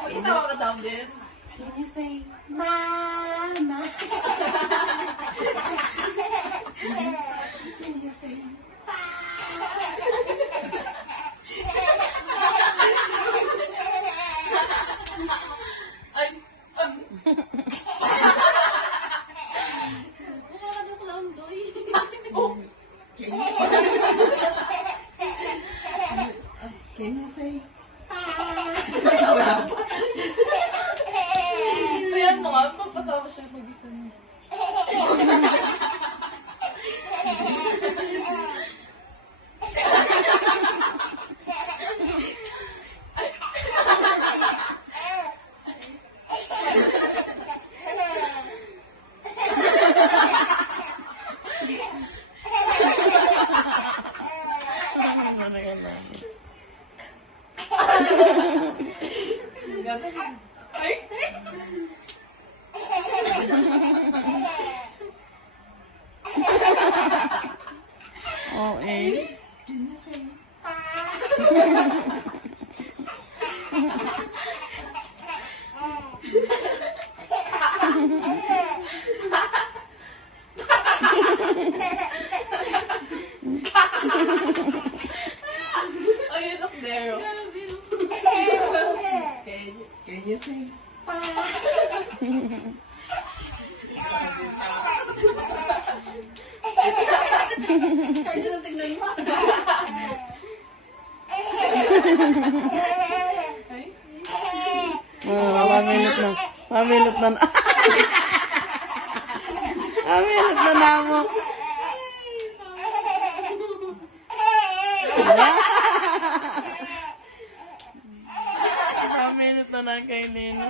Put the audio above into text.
Magkitawa ka daw din. Can you say, Mama? Can you say, Ay, wala ka daw clown doy. oh. Can you say, Ayan mo nga, papatawa siya mag-isa niya. Gagawin. Ay! Oh, eh. can you say, Ayun up there. Okay. can you say, Kasi natignan mo. Ay? Mamilot na. Mamilot na na. Mamilot na na mo. Mamilot na na kay Nino.